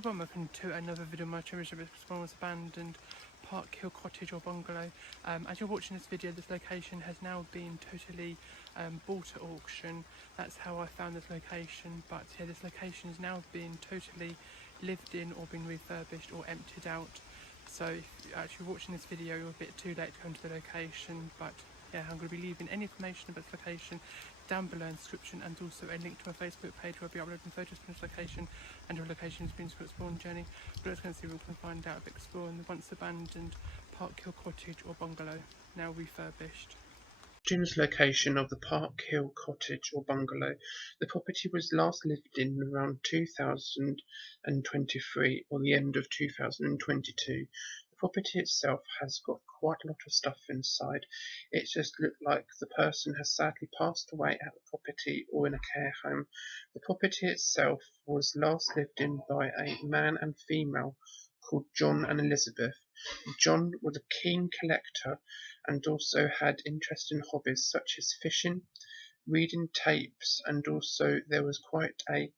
everyone, welcome to another video of my channel. This one was abandoned Parkhill cottage or bungalow. As you're watching this video, this location has now been totally bought at auction. That's how I found this location, but yeah, this location is now being totally lived in or been refurbished or emptied out. So if you're actually watching this video, you're a bit too late to come to the location, but yeah, I'm going to be leaving any information about this location down below in the description, and also a link to my Facebook page where I'll be uploading photos from this location and your location's been to exploring journey. But let's go and see what we can find out about exploring the once abandoned Parkhill cottage or bungalow, now refurbished. In this location of the Parkhill cottage or bungalow, the property was last lived in around 2023 or the end of 2022. The property itself has got quite a lot of stuff inside. It just looked like the person has sadly passed away at the property or in a care home. The property itself was last lived in by a man and female called John and Elizabeth. John was a keen collector and also had interesting hobbies such as fishing, reading tapes, and also there was quite a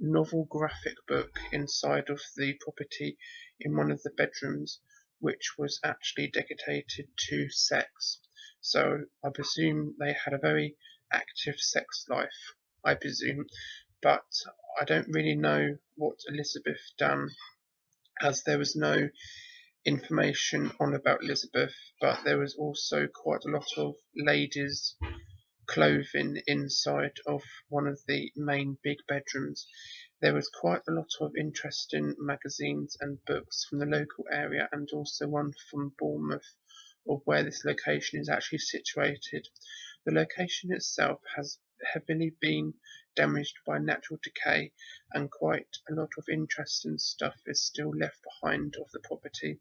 novel graphic book inside of the property in one of the bedrooms, which was actually dedicated to sex. So I presume they had a very active sex life, I presume, but I don't really know what Elizabeth done, as there was no information on about Elizabeth, but there was also quite a lot of ladies' clothing inside of one of the main big bedrooms. There was quite a lot of interesting magazines and books from the local area, and also one from Bournemouth, of where this location is actually situated. The location itself has heavily been damaged by natural decay, and quite a lot of interesting stuff is still left behind of the property.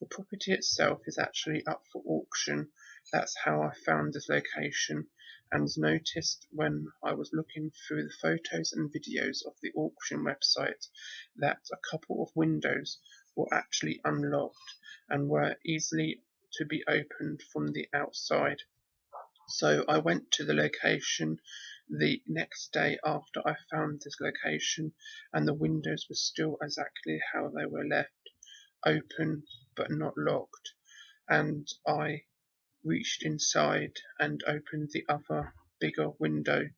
The property itself is actually up for auction. That's how I found this location, and noticed when I was looking through the photos and videos of the auction website that a couple of windows were actually unlocked and were easily to be opened from the outside. So I went to the location the next day after I found this location, and the windows were still exactly how they were left, open but not locked. And I reached inside and opened the other bigger window,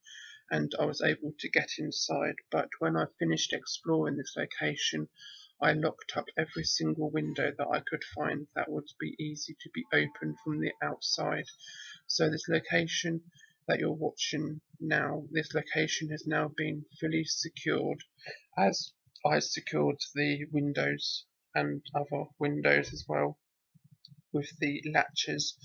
and I was able to get inside. But when I finished exploring this location, I locked up every single window that I could find that would be easy to be opened from the outside. So this location that you're watching now, this location has now been fully secured, as I secured the windows and other windows as well with the latches,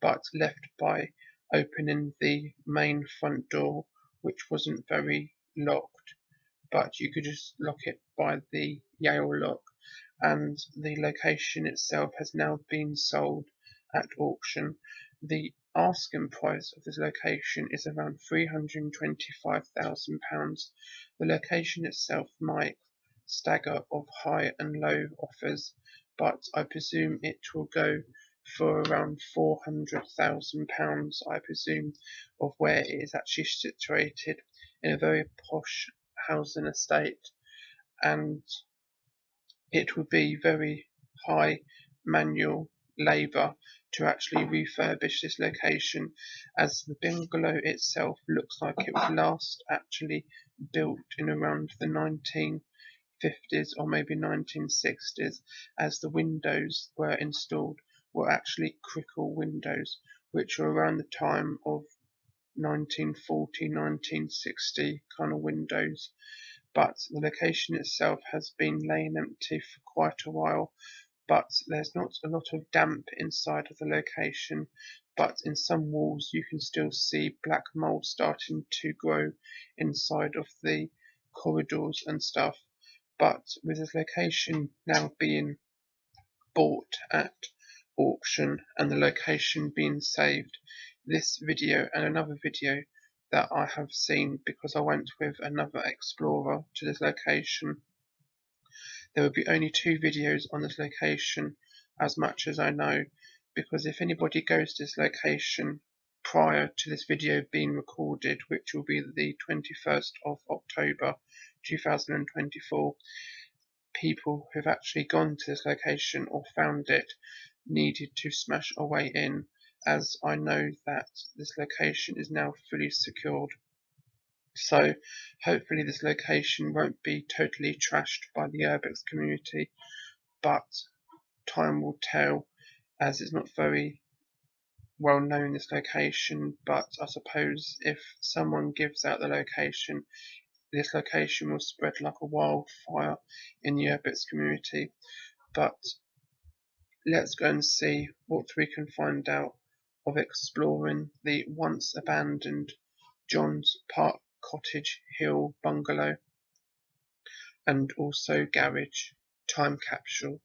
but left by opening the main front door, which wasn't very locked, but you could just lock it by the Yale lock. And the location itself has now been sold at auction. The asking price of this location is around £325,000. The location itself might stagger of high and low offers, but I presume it will go for around £400,000, I presume, of where it is actually situated in a very posh housing estate, and it would be very high manual labour to actually refurbish this location, as the bungalow itself looks like it was last actually built in around the 1950s or maybe 1960s, as the windows were installed were actually crickle windows, which were around the time of 1940, 1960 kind of windows. But the location itself has been laying empty for quite a while, but there's not a lot of damp inside of the location, but in some walls you can still see black mold starting to grow inside of the corridors and stuff. But with this location now being bought at auction and the location being saved, this video and another video that I have seen, because I went with another explorer to this location, there will be only 2 videos on this location as much as I know, because if anybody goes to this location prior to this video being recorded, which will be the 21st of October 2024, people who've actually gone to this location or found it needed to smash a way in, as I know that this location is now fully secured. So hopefully this location won't be totally trashed by the urbex community, but time will tell, as it's not very well known, this location. But I suppose if someone gives out the location, this location will spread like a wildfire in the urbex community. But let's go and see what we can find out of exploring the once abandoned John's Park Cottage Hill Bungalow and also garage time capsule.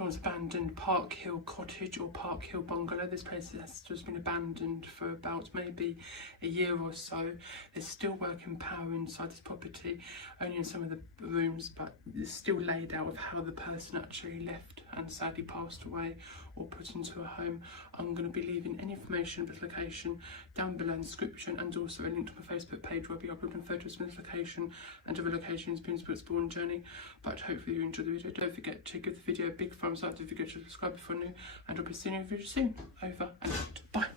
Performance abandoned Parkhill cottage or Parkhill bungalow. This place has just been abandoned for about maybe a year or so. There's still working power inside this property, only in some of the rooms, but it's still laid out of how the person actually left and sadly passed away or put into a home. I'm going to be leaving any information of this location down below in the description, and also a link to my Facebook page where I'll be uploading photos from this location and other locations being Bournemouth journey. But hopefully you enjoyed the video. Don't forget to give the video a big thumbs up, don't forget to subscribe if you're new, and I'll be seeing you in a video soon. Over and out. Bye.